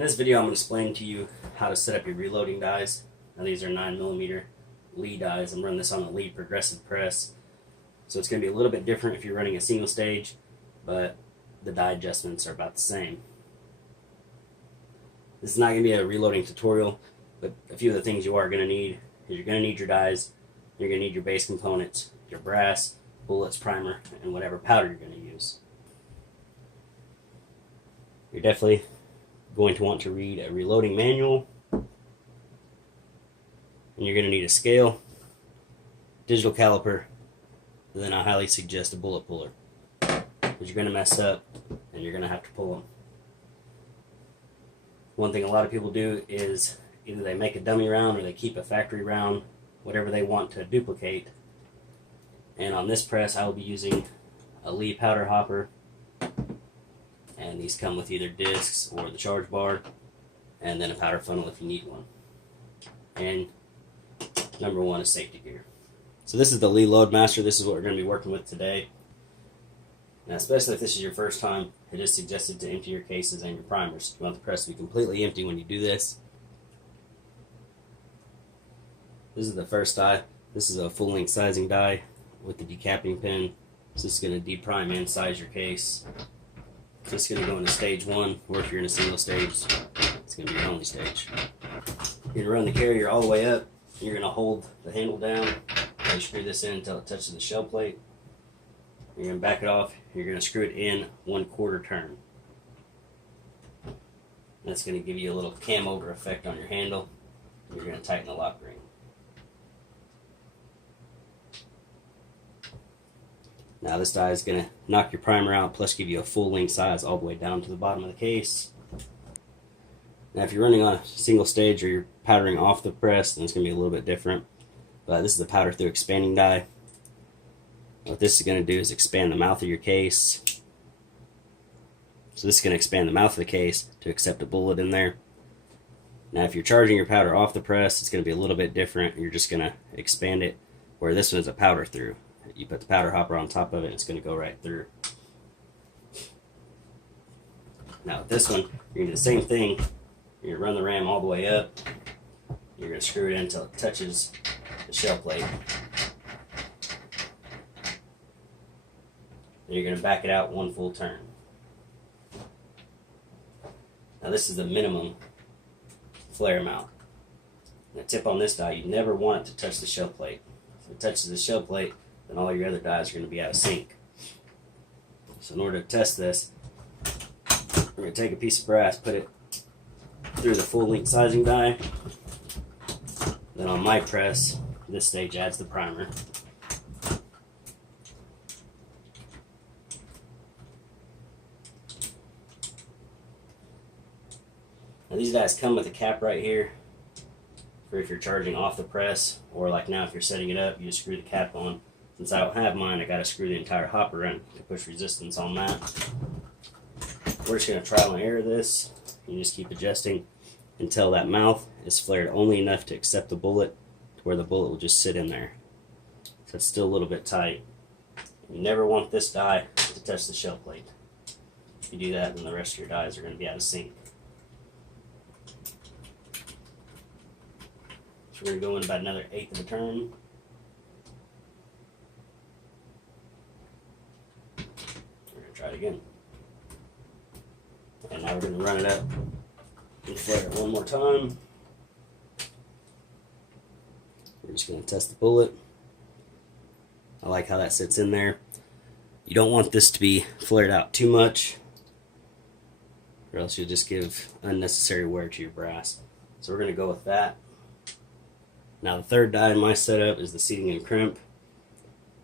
In this video I'm going to explain to you how to set up your reloading dies. Now these are 9mm Lee dies. I'm running this on a Lee progressive press. So it's going to be a little bit different if you're running a single stage, but the die adjustments are about the same. This is not going to be a reloading tutorial, but a few of the things you are going to need is you're going to need your dies, you're going to need your base components, your brass, bullets, primer, and whatever powder you're going to use. You're definitely going to want to read a reloading manual, and you're going to need a scale, digital caliper, and then I highly suggest a bullet puller, because you're going to mess up and you're going to have to pull them. One thing a lot of people do is either they make a dummy round or they keep a factory round, whatever they want to duplicate. And on this press I will be using a Lee powder hopper, and these come with either discs or the charge bar, and then a powder funnel if you need one. And number one is safety gear. So this is the Lee Loadmaster. This is what we're going to be working with today. Now, especially if this is your first time, it is suggested to empty your cases and your primers. You want the press to be completely empty when you do this. This is the first die. This is a full-length sizing die with the decapping pin. So this is going to deprime and size your case. So it's going to go into stage 1, or if you're in a single stage, it's going to be your only stage. You're going to run the carrier all the way up. You're going to hold the handle down and screw this in until it touches the shell plate. You're going to back it off. You're going to screw it in 1/4 turn. That's going to give you a little cam over effect on your handle. You're going to tighten the lock ring. Now this die is going to knock your primer out, plus give you a full length size all the way down to the bottom of the case. Now if you're running on a single stage or you're powdering off the press, then it's going to be a little bit different. But this is the powder through expanding die. What this is going to do is expand the mouth of your case. So this is going to expand the mouth of the case to accept a bullet in there. Now if you're charging your powder off the press, it's going to be a little bit different. You're just going to expand it, where this one is a powder through. You put the powder hopper on top of it, it's going to go right through. Now with this one, you're going to do the same thing. You're going to run the ram all the way up. You're going to screw it in until it touches the shell plate. Then you're going to back it out 1 full turn. Now this is the minimum flare amount. The tip on this die, you never want it to touch the shell plate. If it touches the shell plate, then all your other dies are going to be out of sync. So in order to test this, we're going to take a piece of brass, put it through the full length sizing die. Then on my press, this stage adds the primer. Now these dies come with a cap right here for if you're charging off the press, or like now if you're setting it up, you just screw the cap on. Since I don't have mine, I got to screw the entire hopper in to push resistance on that. We're just going to trial and error this. You just keep adjusting until that mouth is flared only enough to accept the bullet, to where the bullet will just sit in there. So it's still a little bit tight. You never want this die to touch the shell plate. If you do that, then the rest of your dies are going to be out of sync. So we're going to go in about another 1/8 of a turn. We're going to try it again. And now we're going to run it up and flare it one more time. We're just going to test the bullet. I like how that sits in there. You don't want this to be flared out too much, or else you'll just give unnecessary wear to your brass. So we're going to go with that. Now the third die in my setup is the seating and crimp.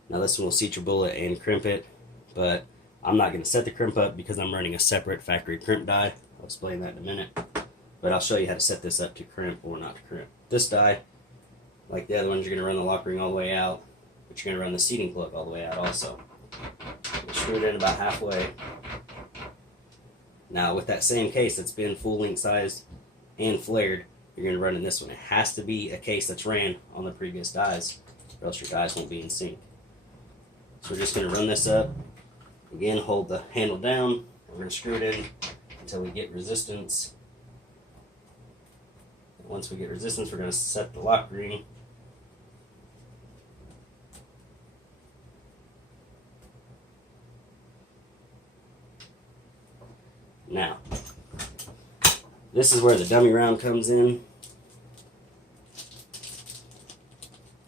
Now this one will seat your bullet and crimp it, but I'm not going to set the crimp up because I'm running a separate factory crimp die. I'll explain that in a minute. But I'll show you how to set this up to crimp or not to crimp. This die, like the other ones, you're going to run the lock ring all the way out, but you're going to run the seating plug all the way out also. We'll screw it in about halfway. Now with that same case that's been full length sized and flared, you're going to run in this one. It has to be a case that's ran on the previous dies, or else your dies won't be in sync. So we're just going to run this up. Again, hold the handle down. We're going to screw it in until we get resistance Once we get resistance, we're going to set the lock ring. Now, this is where the dummy round comes in.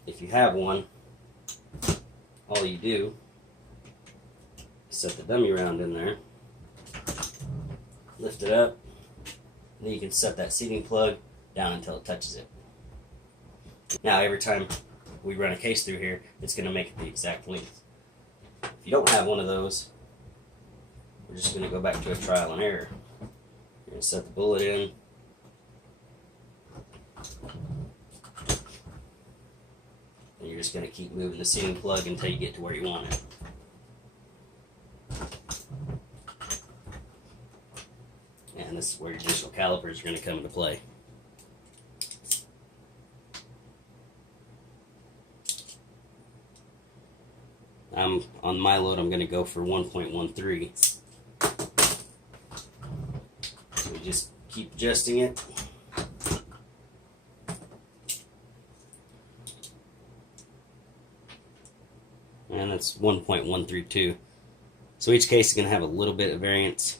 If you have one, all you do is set the dummy round in there, lift it up, and then you can set that seating plug down until it touches it. Now every time we run a case through here, it's going to make it the exact length. If you don't have one of those, we're just going to go back to a trial and error. You're going to set the bullet in. And you're just going to keep moving the seating plug until you get to where you want it. And this is where your digital calipers are going to come into play. On my load, I'm going to go for 1.13. So we just keep adjusting it. And that's 1.132. So each case is going to have a little bit of variance.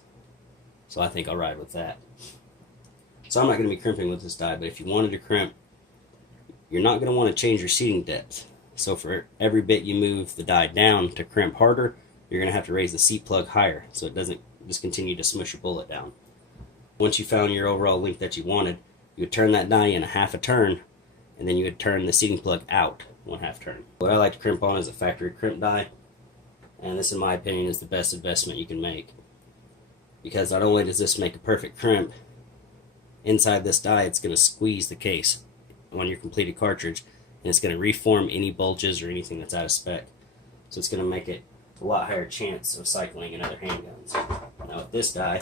So I think I'll ride with that. So I'm not going to be crimping with this die, but if you wanted to crimp, you're not going to want to change your seating depth. So for every bit you move the die down to crimp harder, you're going to have to raise the seat plug higher so it doesn't just continue to smush your bullet down. Once you found your overall length that you wanted, you would turn that die in a half a turn, and then you would turn the seating plug out 1/2 turn. What I like to crimp on is a factory crimp die, and this in my opinion is the best investment you can make. Because not only does this make a perfect crimp, inside this die it's going to squeeze the case on your completed cartridge, and it's going to reform any bulges or anything that's out of spec. So it's going to make it a lot higher chance of cycling in other handguns. Now with this die,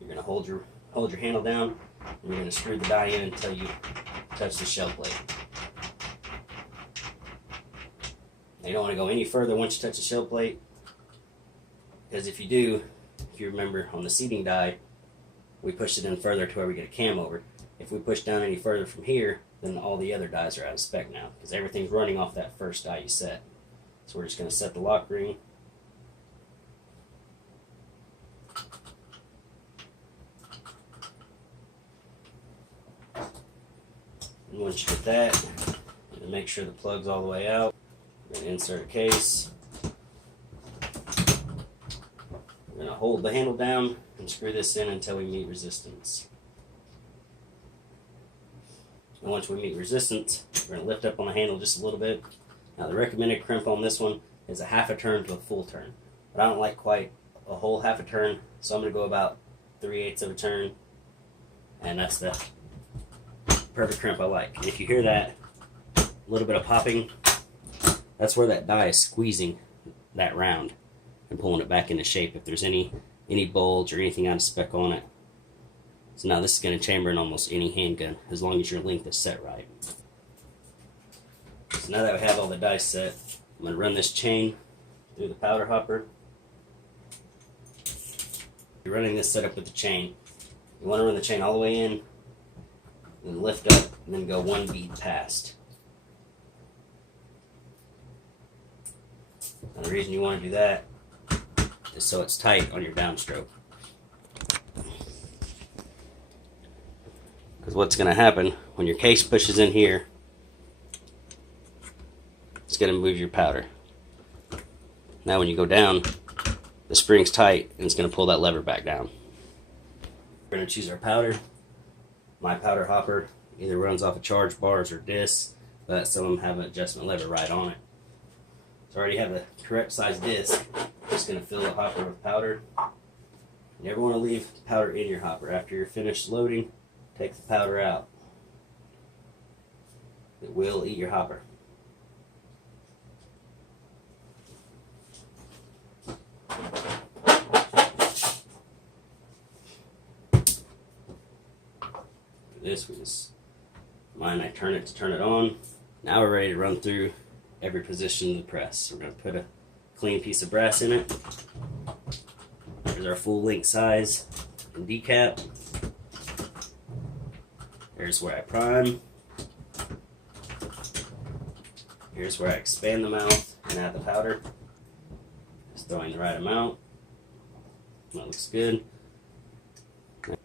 you're going to hold your handle down, and you're going to screw the die in until you touch the shell plate. Now you don't want to go any further once you touch the shell plate, because if you do, if you remember on the seating die, we pushed it in further to where we get a cam over. If we push down any further from here, then all the other dies are out of spec now, because everything's running off that first die you set. So we're just going to set the lock ring. And once you get that, you're going to make sure the plug's all the way out. We're going to insert a case. We're going to hold the handle down and screw this in until we meet resistance. And once we meet resistance, we're going to lift up on the handle just a little bit. Now the recommended crimp on this one is a half a turn to a full turn. But I don't like quite a whole half a turn, so I'm going to go about 3/8 of a turn. And that's the perfect crimp I like. And if you hear that, a little bit of popping, that's where that die is squeezing that round and pulling it back into shape if there's any bulge or anything out of spec on it. So now this is going to chamber in almost any handgun, as long as your length is set right. So now that we have all the dice set, I'm going to run this chain through the powder hopper. You're running this setup with the chain. You want to run the chain all the way in, then lift up, and then go one bead past. And the reason you want to do that is so it's tight on your downstroke. Because what's going to happen when your case pushes in here, it's going to move your powder. Now when you go down, the spring's tight and it's going to pull that lever back down. We're going to choose our powder. My powder hopper either runs off of charge bars or discs, but some of them have an adjustment lever right on it. So I already have the correct size disc. Just going to fill the hopper with powder. You never want to leave powder in your hopper. After you're finished loading, take the powder out. It will eat your hopper. For this, I turn it to turn it on. Now we're ready to run through every position of the press. We're going to put a clean piece of brass in it. There's our full length size and decap. Here's where I prime. Here's where I expand the mouth and add the powder. Just throwing the right amount. That looks good. You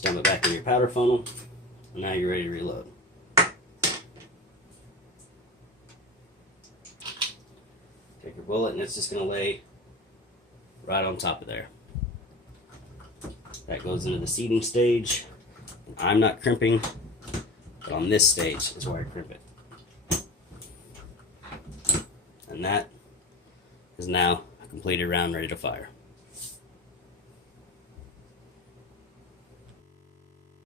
dump it back in your powder funnel, and now you're ready to reload. Take your bullet, and it's just going to lay right on top of there. That goes into the seeding stage. I'm not crimping, but on this stage is where I crimp it. And that is now a completed round ready to fire.